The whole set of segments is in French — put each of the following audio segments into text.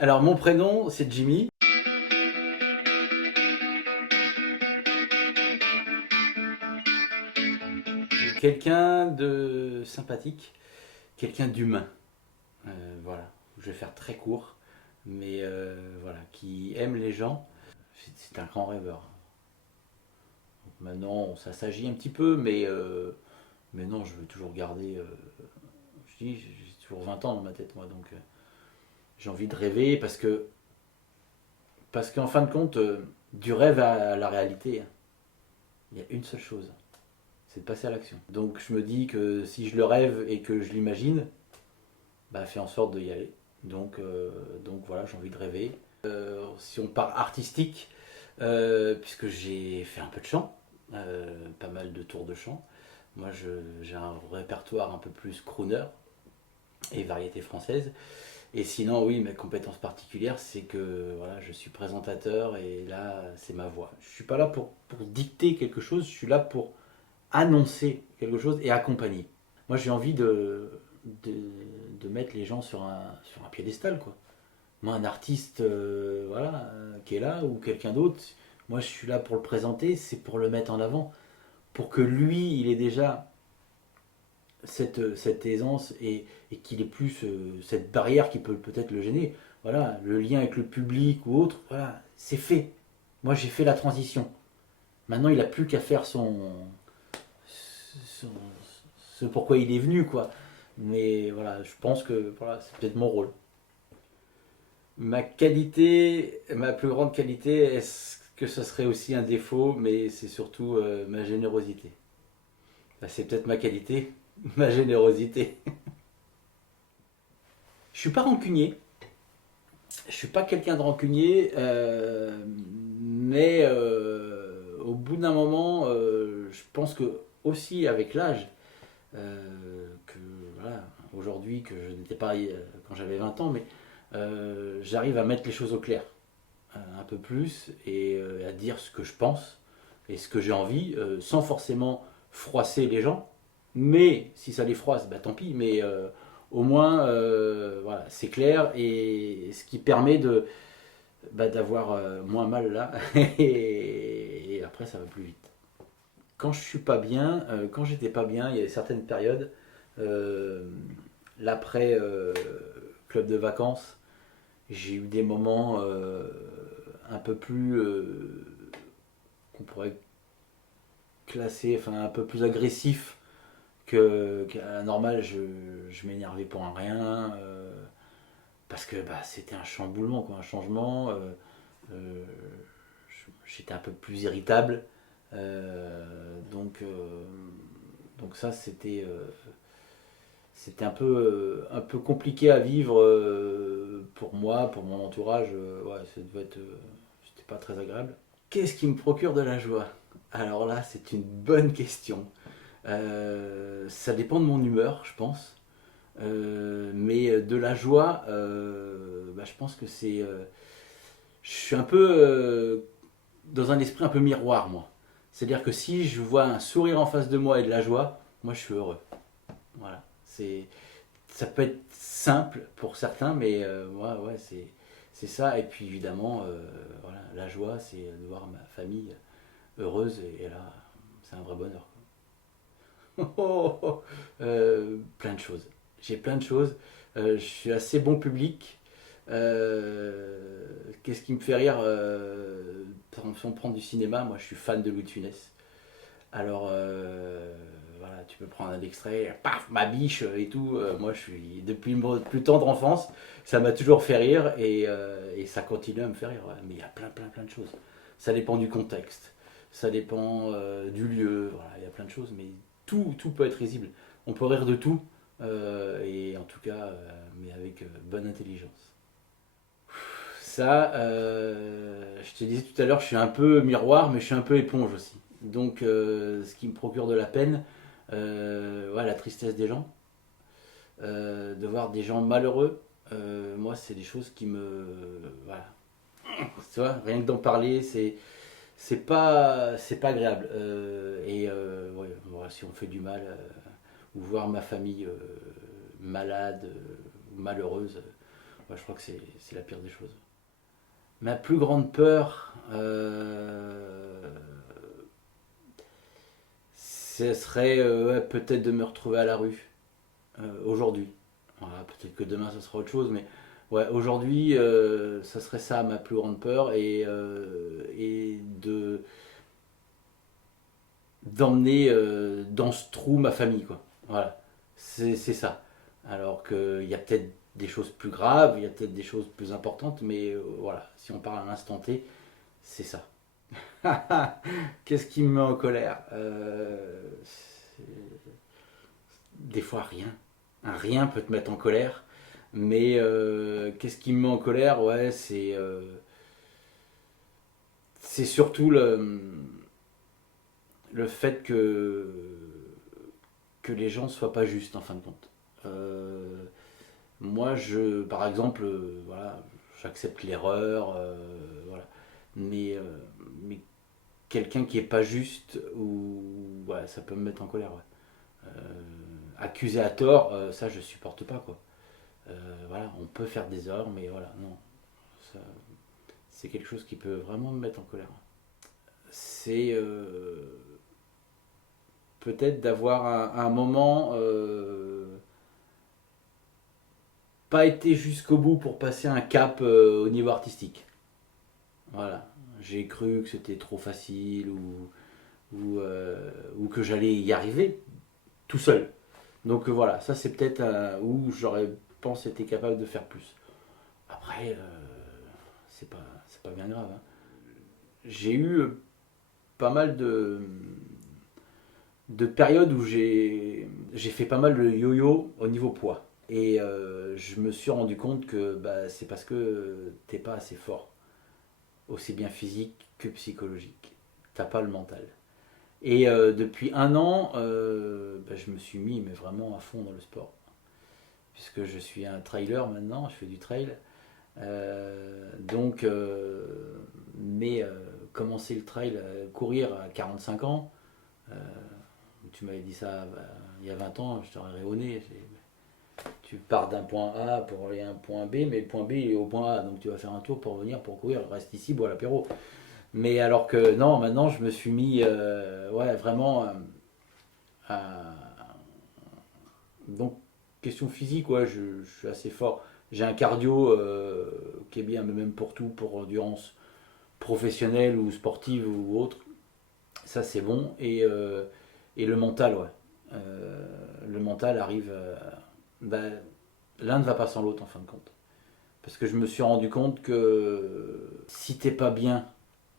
Alors mon prénom c'est Jimmy. Quelqu'un de sympathique, quelqu'un d'humain. Voilà, je vais faire très court, mais voilà, qui aime les gens. C'est un grand rêveur. Maintenant, ça s'agit un petit peu, mais non, je veux toujours garder. Je dis, j'ai toujours 20 ans dans ma tête, moi, donc j'ai envie de rêver parce qu'en fin de compte, du rêve à la réalité, il y a une seule chose, c'est de passer à l'action. Donc je me dis que si je le rêve et que je l'imagine, bah fais en sorte d'y aller. Donc voilà, j'ai envie de rêver. Si on part artistique, puisque j'ai fait un peu de chant, pas mal de tours de chant. Moi, j'ai un répertoire un peu plus crooner et variété française. Et sinon, oui, mes compétences particulières, c'est que voilà, je suis présentateur et là, c'est ma voix. Je suis pas là pour dicter quelque chose, je suis là pour annoncer quelque chose et accompagner. Moi, j'ai envie de, de mettre les gens sur un piédestal, quoi. Moi, un artiste voilà, qui est là ou quelqu'un d'autre, moi, je suis là pour le présenter, c'est pour le mettre en avant, pour que lui, il ait déjà cette aisance et qu'il ait plus cette barrière qui peut peut-être le gêner. Voilà, le lien avec le public ou autre, voilà, c'est fait. Moi, j'ai fait la transition. Maintenant, il n'a plus qu'à faire son- ce pourquoi il est venu, quoi. Mais voilà, je pense que voilà, c'est peut-être mon rôle. Ma qualité, ma plus grande qualité, est-ce que ce serait aussi un défaut, mais c'est surtout ma générosité. Bah, c'est peut-être ma qualité, ma générosité. Je suis pas rancunier, je suis pas quelqu'un de rancunier, mais au bout d'un moment, je pense que aussi avec l'âge, que voilà, aujourd'hui que je n'étais pas quand j'avais 20 ans, mais j'arrive à mettre les choses au clair un peu plus et à dire ce que je pense et ce que j'ai envie, sans forcément froisser les gens. Mais si ça les froisse, bah tant pis. Mais au moins, voilà, c'est clair et ce qui permet d'avoir moins mal là. Et après, ça va plus vite. Quand je suis pas bien, quand j'étais pas bien, il y avait certaines périodes, euh, l'après club de vacances, j'ai eu des moments un peu plus qu'on pourrait classer, enfin un peu plus agressifs qu'à la normale. Je m'énervais pour un rien parce que bah, c'était un chamboulement, quoi, un changement. Euh, J'étais un peu plus irritable. Donc ça, c'était un peu compliqué à vivre pour moi, pour mon entourage. Ouais, c'était pas très agréable. Qu'est-ce qui me procure de la joie? Alors là, c'est une bonne question. Ça dépend de mon humeur, je pense. Mais de la joie, bah, je pense que c'est. Je suis un peu dans un esprit un peu miroir, moi. C'est-à-dire que si je vois un sourire en face de moi et de la joie, moi je suis heureux. Voilà. Ça peut être simple pour certains, mais moi, ouais, c'est ça. Et puis évidemment, voilà, la joie, c'est de voir ma famille heureuse et là, c'est un vrai bonheur. Oh, oh, oh. Plein de choses. J'ai plein de choses. Je suis assez bon public. Qu'est-ce qui me fait rire si on prend du cinéma, moi je suis fan de Louis de Funès. Alors voilà, tu peux prendre un extrait, paf, ma biche et tout. Moi je suis depuis mon plus tendre enfance, ça m'a toujours fait rire et ça continue à me faire rire. Ouais. Mais il y a plein de choses. Ça dépend du contexte, ça dépend du lieu. Voilà, il y a plein de choses, mais tout peut être risible. On peut rire de tout et en tout cas, mais avec bonne intelligence. Ça, je te disais tout à l'heure, je suis un peu miroir, mais je suis un peu éponge aussi. Donc, ce qui me procure de la peine, ouais, la tristesse des gens, de voir des gens malheureux, moi, c'est des choses qui me. Voilà. Tu vois, rien que d'en parler, c'est pas agréable. Ouais, voilà, si on fait du mal, ou voir ma famille malade ou malheureuse, Ouais, je crois que c'est la pire des choses. Ma plus grande peur, ce serait ouais, peut-être de me retrouver à la rue aujourd'hui. Voilà, peut-être que demain ça sera autre chose, mais ouais, aujourd'hui, ça serait ça ma plus grande peur et d'emmener dans ce trou ma famille, quoi. Voilà, c'est ça. Alors qu'il y a peut-être des choses plus graves, il y a peut-être des choses plus importantes, mais voilà, si on parle à l'instant T, c'est ça. Qu'est-ce qui me met en colère des fois rien. Un rien peut te mettre en colère. Mais qu'est-ce qui me met en colère? Ouais, c'est surtout le fait que les gens ne soient pas justes en fin de compte. Moi, par exemple, voilà, j'accepte l'erreur, voilà. Mais, mais quelqu'un qui est pas juste, ou ouais, ça peut me mettre en colère. Ouais. Accuser à tort, ça je supporte pas quoi. Voilà, on peut faire des erreurs, mais voilà, non, ça, c'est quelque chose qui peut vraiment me mettre en colère. C'est peut-être d'avoir un moment pas été jusqu'au bout pour passer un cap au niveau artistique. Voilà, j'ai cru que c'était trop facile ou que j'allais y arriver tout seul. Donc voilà, ça c'est peut-être où j'aurais pensé être capable de faire plus. Après, c'est pas bien grave. Hein. J'ai eu pas mal de périodes où j'ai fait pas mal de yo-yo au niveau poids. Et je me suis rendu compte que bah, c'est parce que t'es pas assez fort, aussi bien physique que psychologique. T'as pas le mental. Et depuis un an, bah, je me suis mis mais vraiment à fond dans le sport. Puisque je suis un trailer maintenant, je fais du trail. Donc, mais commencer le trail, courir à 45 ans, euh, tu m'avais dit ça bah, il y a 20 ans, je t'aurais rayonné. Tu pars d'un point A pour aller à un point B, mais le point B est au point A, donc tu vas faire un tour pour venir pour courir, reste ici, bois l'apéro. Mais alors que non, maintenant je me suis mis ouais, vraiment à. Donc, question physique, ouais, je suis assez fort. J'ai un cardio qui est bien, mais même pour tout, pour endurance professionnelle ou sportive ou autre, ça c'est bon. Et le mental, ouais. Le mental arrive. Ben, l'un ne va pas sans l'autre en fin de compte. Parce que je me suis rendu compte que si t'es pas bien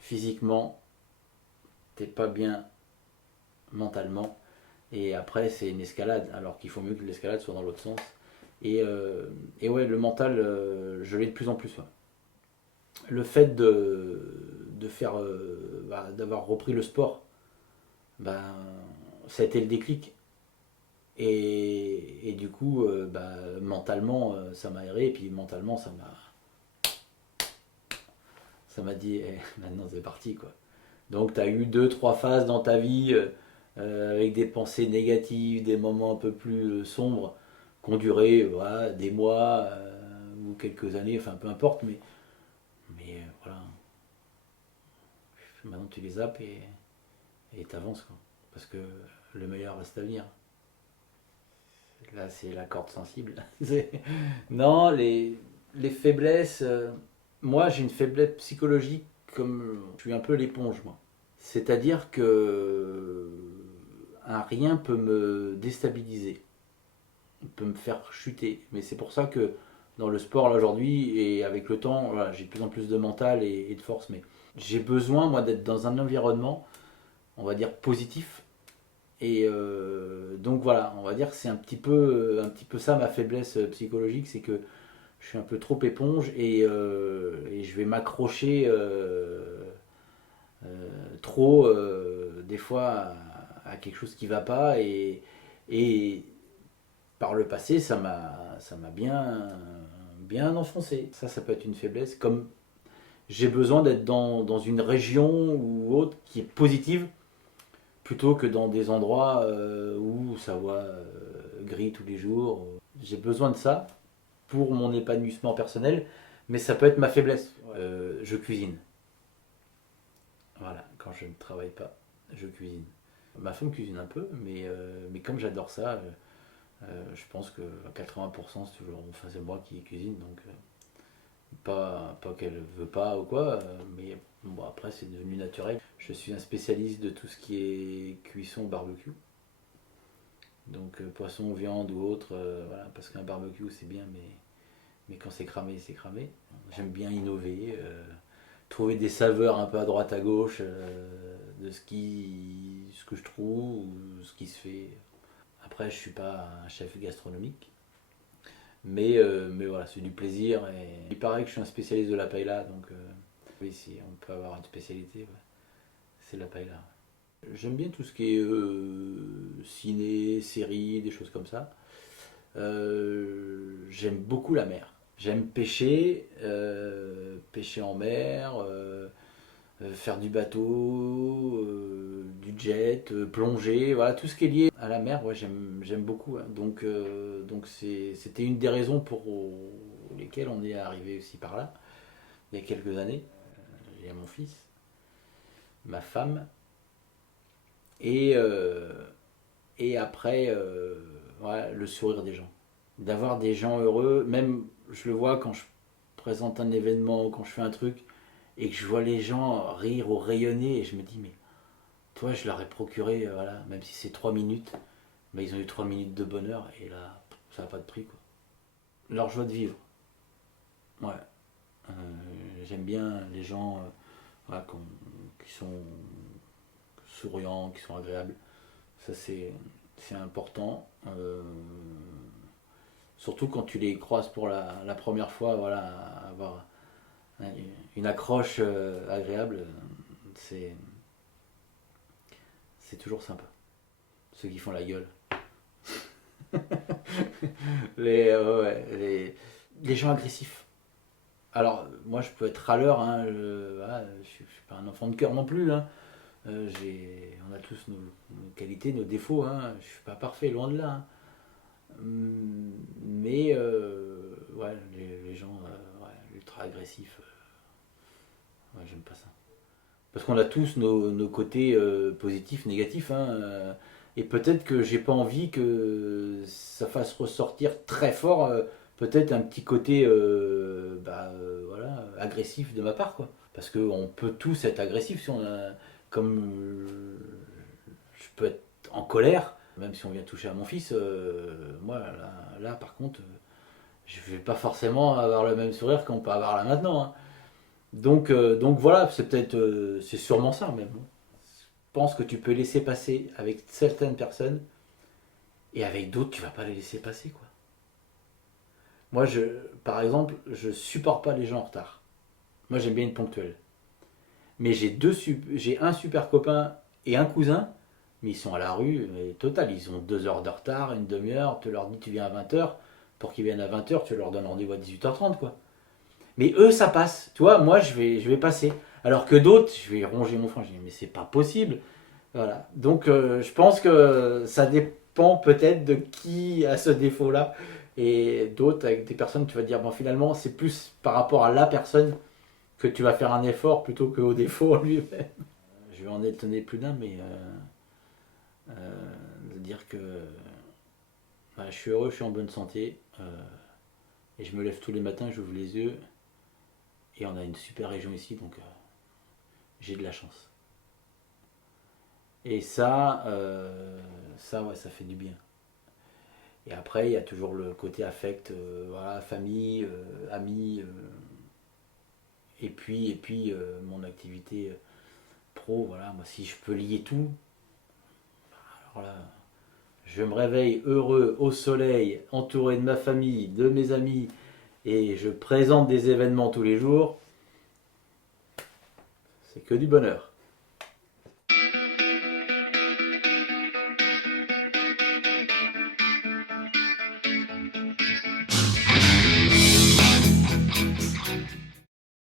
physiquement, t'es pas bien mentalement. Et après, c'est une escalade, alors qu'il faut mieux que l'escalade soit dans l'autre sens. Et ouais, le mental, je l'ai de plus en plus. Ouais. Le fait de faire, bah, d'avoir repris le sport, ben, ça a été le déclic. Et du coup, bah, mentalement, ça m'a aéré. Et puis mentalement, ça m'a dit, eh, maintenant c'est parti. Quoi. Donc tu as eu deux, trois phases dans ta vie avec des pensées négatives, des moments un peu plus sombres, qui ont duré voilà, des mois ou quelques années, enfin peu importe, mais voilà, maintenant tu les zappes et t'avances quoi. Parce que le meilleur reste à venir. Là c'est la corde sensible. Non, les faiblesses, moi j'ai une faiblesse psychologique comme je suis un peu l'éponge moi. C'est-à-dire que un rien peut me déstabiliser, peut me faire chuter. Mais c'est pour ça que dans le sport là aujourd'hui et avec le temps, voilà, j'ai de plus en plus de mental et de force. Mais j'ai besoin moi d'être dans un environnement, on va dire positif. Et donc voilà, on va dire que c'est un petit peu ça ma faiblesse psychologique, c'est que je suis un peu trop éponge et je vais m'accrocher trop des fois à quelque chose qui va pas et par le passé ça m'a bien enfoncé. Ça peut être une faiblesse. Comme j'ai besoin d'être dans une région ou autre qui est positive plutôt que dans des endroits où ça voit gris tous les jours. J'ai besoin de ça pour mon épanouissement personnel, mais ça peut être ma faiblesse. Je cuisine. Voilà, quand je ne travaille pas, je cuisine. Ma femme cuisine un peu, mais comme j'adore ça, je pense que à 80% c'est toujours, enfin c'est moi qui cuisine, donc pas qu'elle veut pas ou quoi, mais bon après c'est devenu naturel. Je suis un spécialiste de tout ce qui est cuisson barbecue, donc poisson, viande ou autre, voilà, parce qu'un barbecue c'est bien, mais quand c'est cramé, c'est cramé. J'aime bien innover, trouver des saveurs un peu à droite à gauche de ce que je trouve ou ce qui se fait. Après, je suis pas un chef gastronomique, mais voilà, c'est du plaisir. Et il paraît que je suis un spécialiste de la paella, donc oui, si on peut avoir une spécialité, ouais, c'est la paella. J'aime bien tout ce qui est ciné, séries, des choses comme ça. J'aime beaucoup la mer. J'aime pêcher, pêcher en mer, faire du bateau, du jet, plonger, voilà, tout ce qui est lié à la mer, ouais, j'aime beaucoup, hein. Donc c'était une des raisons pour lesquelles on est arrivé aussi par là, il y a quelques années. J'ai mon fils, ma femme, et, euh, et après, voilà, le sourire des gens. D'avoir des gens heureux, même je le vois quand je présente un événement ou quand je fais un truc, et que je vois les gens rire ou rayonner, et je me dis, mais toi, je leur ai procuré, voilà, même si c'est 3 minutes, mais ils ont eu 3 minutes de bonheur, et là, ça n'a pas de prix, quoi. Leur joie de vivre, ouais. Euh, J'aime bien les gens voilà, qui sont souriants, qui sont agréables. Ça, c'est important. Surtout quand tu les croises pour la première fois, voilà, avoir une accroche agréable, c'est c'est toujours sympa. Ceux qui font la gueule. Les gens agressifs. Alors, moi, je peux être râleur, hein, voilà, je suis pas un enfant de cœur non plus, hein. On a tous nos qualités, nos défauts, hein. Je suis pas parfait, loin de là, hein. Mais, ouais, les gens ouais, ultra agressifs, ouais, j'aime pas ça. Parce qu'on a tous nos côtés positifs, négatifs, hein, et peut-être que j'ai pas envie que ça fasse ressortir très fort, peut-être un petit côté voilà, agressif de ma part, quoi. Parce qu'on peut tous être agressifs si on a, comme je peux être en colère, même si on vient toucher à mon fils, moi là, par contre, je vais pas forcément avoir le même sourire qu'on peut avoir là maintenant, hein. Donc voilà, c'est peut-être, c'est sûrement ça même. Je pense que tu peux laisser passer avec certaines personnes et avec d'autres, tu vas pas les laisser passer, quoi. Moi, par exemple, je supporte pas les gens en retard. Moi, j'aime bien être ponctuel. Mais j'ai un super copain et un cousin, mais ils sont à la rue, mais total, ils ont 2 heures de retard, une demi-heure, tu leur dis tu viens à 20h, pour qu'ils viennent à 20h, tu leur donnes rendez-vous à 18h30, quoi. Mais eux, ça passe. Tu vois, moi, je vais passer. Alors que d'autres, je vais ronger mon frein. Je dis, mais c'est pas possible. Voilà. Donc, je pense que ça dépend peut-être de qui a ce défaut-là. Et d'autres, avec des personnes, tu vas dire, bon, finalement, c'est plus par rapport à la personne que tu vas faire un effort plutôt qu'au défaut en lui-même. Je vais en étonner plus d'un, mais de dire que je suis heureux, je suis en bonne santé. Et je me lève tous les matins, j'ouvre les yeux. Et on a une super région ici, donc j'ai de la chance. Et ça, ouais, ça fait du bien. Et après, il y a toujours le côté affect, voilà, famille, amis, et puis mon activité pro, voilà, moi si je peux lier tout, alors là, je me réveille heureux au soleil, entouré de ma famille, de mes amis, et je présente des événements tous les jours, c'est que du bonheur.